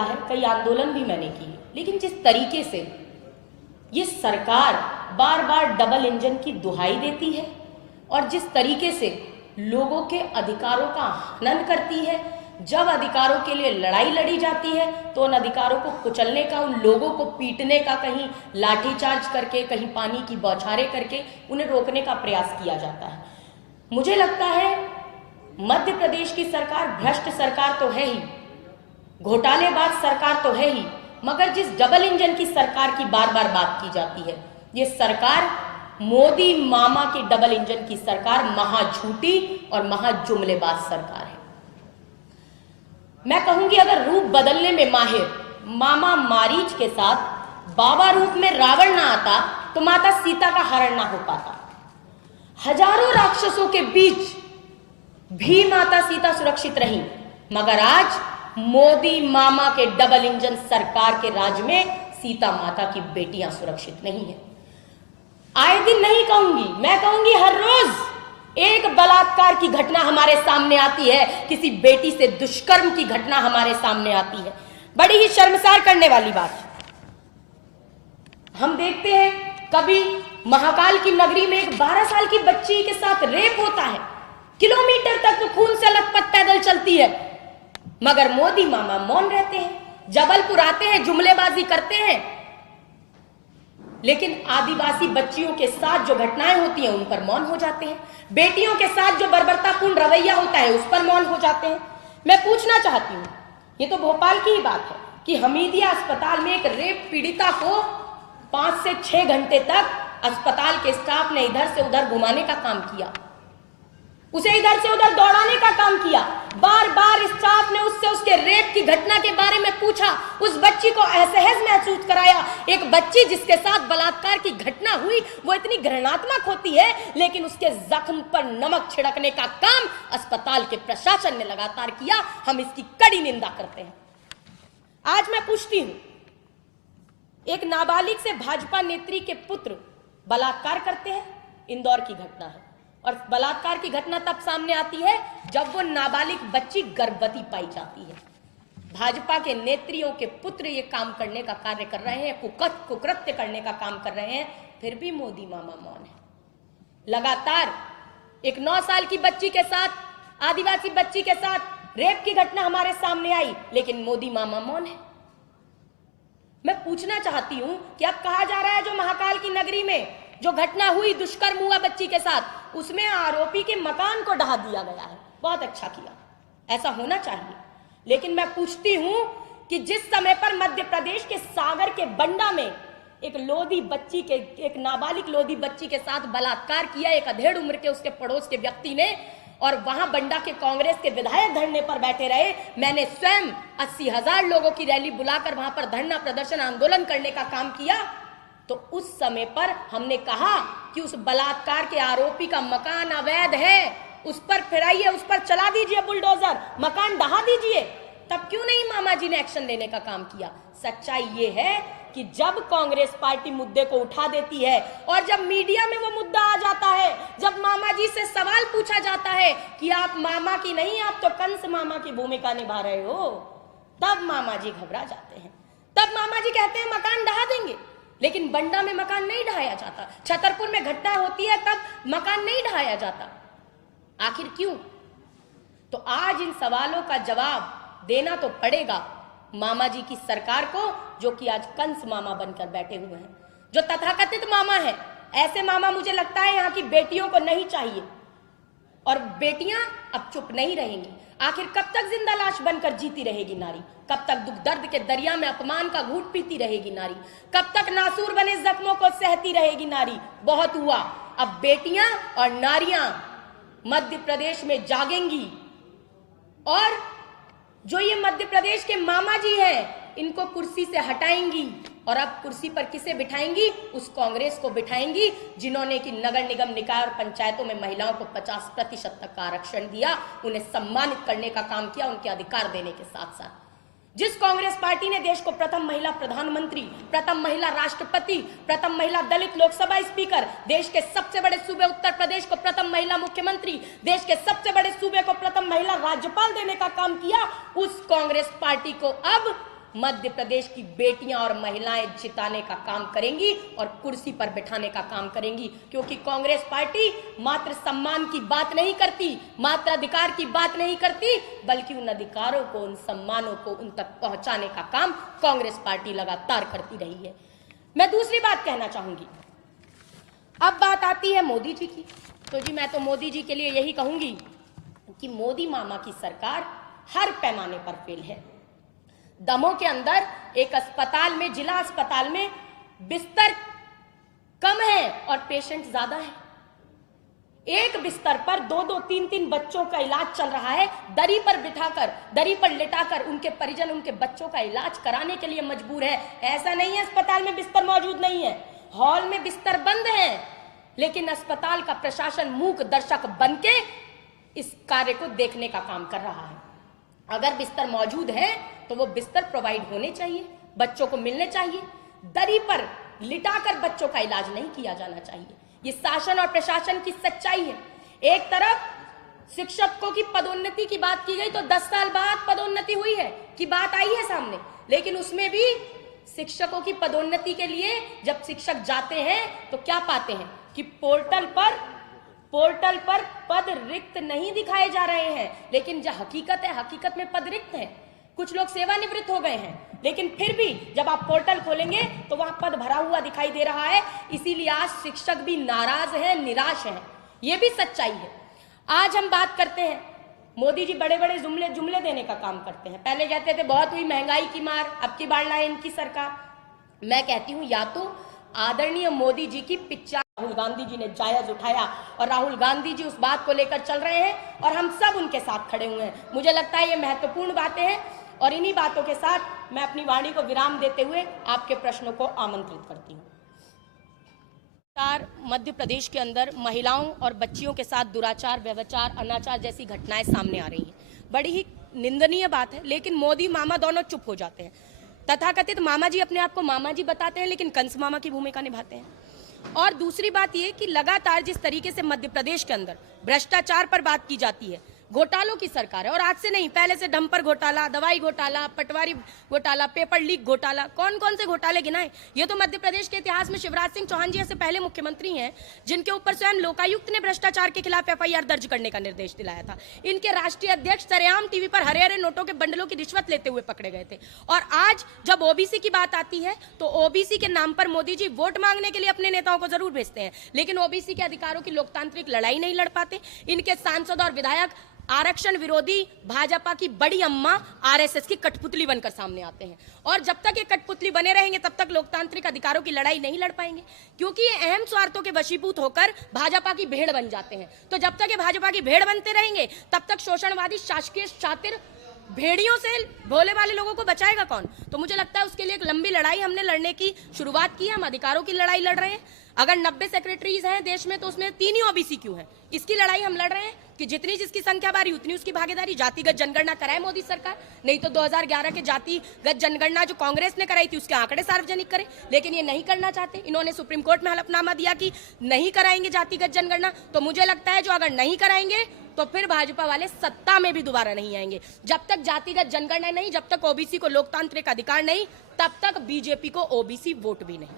है, कई आंदोलन भी मैंने किए, लेकिन जिस तरीके से ये सरकार बार बार डबल इंजन की दुहाई देती है और जिस तरीके से लोगों के अधिकारों का हनन करती है, जब अधिकारों के लिए लड़ाई लड़ी जाती है तो उन अधिकारों को कुचलने का, उन लोगों को पीटने का, कहीं लाठीचार्ज करके, कहीं पानी की बौछारें करके उन्हें रोकने का प्रयास किया जाता है। मुझे लगता है मध्य प्रदेश की सरकार भ्रष्ट सरकार तो है ही, घोटालेबाज सरकार तो है ही, मगर जिस डबल इंजन की सरकार की बार बार बात की जाती है, ये सरकार मोदी मामा की डबल इंजन की सरकार महाझूठी और महाजुमलेबाज सरकार है। मैं कहूंगी अगर रूप बदलने में माहिर मामा मारीच के साथ बाबा रूप में रावण ना आता तो माता सीता का हरण ना हो पाता। हजारों राक्षसों के बीच भी माता सीता सुरक्षित रही, मगर आज मोदी मामा के डबल इंजन सरकार के राज में सीता माता की बेटियां सुरक्षित नहीं है। आए दिन नहीं कहूंगी, मैं कहूंगी हर रोज एक बलात्कार की घटना हमारे सामने आती है, किसी बेटी से दुष्कर्म की घटना हमारे सामने आती है। बड़ी ही शर्मसार करने वाली बात हम देखते हैं, कभी महाकाल की नगरी में एक 12 साल की बच्ची के साथ रेप होता है, किलोमीटर तक तो खून से लथपथ पैदल चलती है, मगर मोदी मामा मौन रहते हैं। जबलपुर आते हैं, जुमलेबाजी करते हैं, लेकिन आदिवासी बच्चियों के साथ जो घटनाएं होती हैं उन पर मौन हो जाते हैं। बेटियों के साथ जो बर्बरतापूर्ण रवैया होता है उस पर मौन हो जाते हैं। मैं पूछना चाहती हूं, ये तो भोपाल की ही बात है कि हमीदिया अस्पताल में एक रेप पीड़िता को 5 से 6 घंटे तक अस्पताल के स्टाफ ने इधर से उधर घुमाने का काम किया, उसे इधर से उधर दौड़ाने का काम किया। बार बार स्टाफ ने उससे उसके रेप की घटना के बारे में पूछा, उस बच्ची को असहज महसूस कराया। एक बच्ची जिसके साथ बलात्कार की घटना हुई वो इतनी घृणात्मक होती है, लेकिन उसके जख्म पर नमक छिड़कने का काम अस्पताल के प्रशासन ने लगातार किया। हम इसकी कड़ी निंदा करते हैं। आज मैं पूछती हूं, एक नाबालिग से भाजपा नेत्री के पुत्र बलात्कार करते हैं, इंदौर की घटना है, और बलात्कार की घटना तब सामने आती है जब वो नाबालिग बच्ची गर्भवती पाई जाती है। भाजपा के नेत्रियों के पुत्र ये काम करने का कार्य कर रहे हैं, कुकृत्य करने का काम कर रहे हैं, फिर भी मोदी मामा मौन है। लगातार एक 9 साल की बच्ची के साथ, आदिवासी बच्ची के साथ रेप की घटना हमारे सामने आई, लेकिन मोदी मामा मौन है। मैं पूछना चाहती हूं कि अब कहा जा रहा है जो महाकाल की नगरी में जो घटना हुई, दुष्कर्म हुआ बच्ची के साथ, उसमें आरोपी के मकान को ढहा दिया गया है। बहुत अच्छा किया, ऐसा होना चाहिए। लेकिन मैं पूछती हूं कि जिस समय पर मध्य प्रदेश के सागर के बंडा में एक लोधी बच्ची के, एक नाबालिग लोधी बच्ची के साथ बलात्कार किया एक अधेड़ उम्र के उसके पड़ोस के व्यक्ति ने, और वहां बंडा के कांग्रेस के विधायक धरने पर बैठे रहे, मैंने स्वयं 80,000 लोगों की रैली बुलाकर वहां पर धरना प्रदर्शन आंदोलन करने का काम किया, तो उस समय पर हमने कहा कि उस बलात्कार के आरोपी का मकान अवैध है, उस पर फिराइए, उस पर चला दीजिए बुलडोजर, मकान ढहा दीजिए। तब क्यों नहीं मामा जी ने एक्शन लेने का काम किया? सच्चाई ये है कि जब कांग्रेस पार्टी मुद्दे को उठा देती है और जब मीडिया में वो मुद्दा आ जाता है, जब मामा जी से सवाल पूछा जाता है कि आप मामा की नहीं, आप तो कंस मामा की भूमिका निभा रहे हो, तब मामा जी घबरा जाते हैं। तब मामा जी कहते हैं मकान ढहा देंगे, लेकिन बंडा में मकान नहीं ढहाया जाता, छतरपुर में घटना होती है तब मकान नहीं ढहाया जाता। आखिर क्यों? तो आज इन सवालों का जवाब देना तो पड़ेगा मामा जी की सरकार को, जो कि आज कंस मामा बनकर बैठे हुए हैं, जो तथाकथित मामा है। ऐसे मामा मुझे लगता है यहाँ की बेटियों को नहीं चाहिए, और बेटियां अब चुप नहीं रहेंगी। आखिर कब तक जिंदा लाश बनकर जीती रहेगी नारी? कब तक दुख दर्द के दरिया में अपमान का घूंट पीती रहेगी नारी? कब तक नासूर बने जख्मों को सहती रहेगी नारी? बहुत हुआ, अब बेटियां और नारियां मध्य प्रदेश में जागेंगी, और जो ये मध्य प्रदेश के मामा जी हैं इनको कुर्सी से हटाएंगी, और अब कुर्सी पर किसे बिठाएंगी? उस कांग्रेस को बिठाएंगी जिन्होंने कि नगर निगम, निकाय और पंचायतों में महिलाओं को 50% तक का आरक्षण दिया, उन्हें सम्मानित करने का काम किया, उनके अधिकार देने के साथ साथ। जिस कांग्रेस पार्टी ने देश को प्रथम महिला प्रधानमंत्री, प्रथम महिला राष्ट्रपति, प्रथम महिला दलित लोकसभा स्पीकर, देश के सबसे बड़े सूबे उत्तर प्रदेश को प्रथम महिला मुख्यमंत्री, देश के सबसे बड़े सूबे को प्रथम महिला राज्यपाल देने का काम किया, उस कांग्रेस पार्टी को अब मध्य प्रदेश की बेटियां और महिलाएं जिताने का काम करेंगी और कुर्सी पर बिठाने का काम करेंगी, क्योंकि कांग्रेस पार्टी मात्र सम्मान की बात नहीं करती, मात्र अधिकार की बात नहीं करती, बल्कि उन अधिकारों को, उन सम्मानों को उन तक पहुंचाने का काम कांग्रेस पार्टी लगातार करती रही है। मैं दूसरी बात कहना चाहूंगी। अब बात आती है मोदी जी की, तो जी मैं तो मोदी जी के लिए यही कहूंगी कि मोदी मामा की सरकार हर पैमाने पर फेल है। दमोह के अंदर एक अस्पताल में, जिला अस्पताल में बिस्तर कम है और पेशेंट ज्यादा है। एक बिस्तर पर 2-2, 3-3 बच्चों का इलाज चल रहा है। दरी पर बिठाकर, दरी पर लिटाकर उनके परिजन उनके बच्चों का इलाज कराने के लिए मजबूर है। ऐसा नहीं है अस्पताल में बिस्तर मौजूद नहीं है, हॉल में बिस्तर बंद है, लेकिन अस्पताल का प्रशासन मूक दर्शक बनके इस कार्य को देखने का काम कर रहा है। अगर बिस्तर मौजूद है तो वो बिस्तर प्रोवाइड होने चाहिए, बच्चों को मिलने चाहिए। दरी पर लिटाकर बच्चों का इलाज नहीं किया जाना चाहिए। ये शासन और प्रशासन की सच्चाई है। एक तरफ शिक्षकों की पदोन्नति की बात की गई तो 10 साल बाद पदोन्नति हुई है की बात आई है सामने, लेकिन उसमें भी शिक्षकों की पदोन्नति के लिए जब शिक्षक जाते हैं तो क्या पाते हैं कि पोर्टल पर पद रिक्त नहीं दिखाए जा रहे हैं, लेकिन जो हकीकत है, हकीकत में पद रिक्त है। कुछ लोग सेवानिवृत्त हो गए हैं, लेकिन फिर भी जब आप पोर्टल खोलेंगे तो वहां पद भरा हुआ दिखाई दे रहा है। इसीलिए आज शिक्षक भी नाराज हैं, निराश हैं। ये भी सच्चाई है। आज हम बात करते हैं, मोदी जी बड़े बड़े जुमले देने का काम करते हैं। पहले कहते थे बहुत हुई महंगाई की मार, अब की बार लाए इनकी सरकार। मैं कहती हूं या तो आदरणीय मोदी जी की पिक्चर राहुल गांधी जी ने जायज उठाया और राहुल गांधी जी उस बात को लेकर चल रहे हैं और हम सब उनके साथ खड़े हुए हैं। मुझे लगता है ये महत्वपूर्ण बातें हैं और इन्हीं बातों के साथ मैं अपनी वाणी को विराम देते हुए आपके प्रश्नों को आमंत्रित करती हूँ। मध्य प्रदेश के अंदर महिलाओं और बच्चियों के साथ दुराचार, व्यभिचार, अनाचार जैसी घटनाएं सामने आ रही हैं। बड़ी ही निंदनीय बात है, लेकिन मोदी मामा दोनों चुप हो जाते हैं। तथाकथित मामा जी अपने आप को मामा जी बताते हैं, लेकिन कंस मामा की भूमिका निभाते हैं। और दूसरी बात यह कि लगातार जिस तरीके से मध्य प्रदेश के अंदर भ्रष्टाचार पर बात की जाती है, घोटालों की सरकार है। और आज से नहीं, पहले से डंपर घोटाला, दवाई घोटाला, पटवारी घोटाला, पेपर लीक घोटाला, कौन कौन से घोटाले गिनाए। ये तो मध्य प्रदेश के इतिहास में शिवराज सिंह चौहान जी ऐसे पहले मुख्यमंत्री हैं जिनके ऊपर स्वयं लोकायुक्त ने भ्रष्टाचार के खिलाफ FIR दर्ज करने का निर्देश दिलाया था। इनके राष्ट्रीय अध्यक्ष सरेआम टीवी पर हरे हरे नोटों के बंडलों की रिश्वत लेते हुए पकड़े गए थे। और आज जब OBC की बात आती है तो OBC के नाम पर मोदी जी वोट मांगने के लिए अपने नेताओं को जरूर भेजते हैं, लेकिन OBC के अधिकारों की लोकतांत्रिक लड़ाई नहीं लड़ पाते। इनके सांसद और विधायक आरक्षण विरोधी भाजपा की बड़ी अम्मा RSS की कठपुतली बनकर सामने आते हैं। और जब तक ये कठपुतली बने रहेंगे तब तक लोकतांत्रिक अधिकारों की लड़ाई नहीं लड़ पाएंगे, क्योंकि ये अहम स्वार्थों के वशीभूत होकर भाजपा की भेड़ बन जाते हैं। तो जब तक ये भाजपा की भेड़ बनते रहेंगे तब तक शोषणवादी शासकीय शातिर भेड़ियों से भोले वाले लोगों को बचाएगा कौन। तो मुझे लगता है उसके लिए एक लंबी लड़ाई हमने लड़ने की शुरुआत की है। हम अधिकारों की लड़ाई लड़ रहे हैं। अगर 90 सेक्रेटरीज हैं देश में तो उसमें 3 ही OBC क्यों है। इसकी लड़ाई हम लड़ रहे हैं कि जितनी जिसकी संख्या बारी उतनी उसकी भागीदारी। जातिगत जनगणना कराए मोदी सरकार, नहीं तो 2011 के जातिगत जनगणना जो कांग्रेस ने कराई थी उसके आंकड़े सार्वजनिक करें, लेकिन ये नहीं करना चाहते। इन्होंने सुप्रीम कोर्ट में हलफनामा दिया कि नहीं कराएंगे जातिगत जनगणना। तो मुझे लगता है जो अगर नहीं कराएंगे तो फिर भाजपा वाले सत्ता में भी दोबारा नहीं आएंगे। जब तक जातिगत जनगणना नहीं, जब तक OBC को लोकतांत्रिक अधिकार नहीं, तब तक BJP को OBC वोट भी नहीं।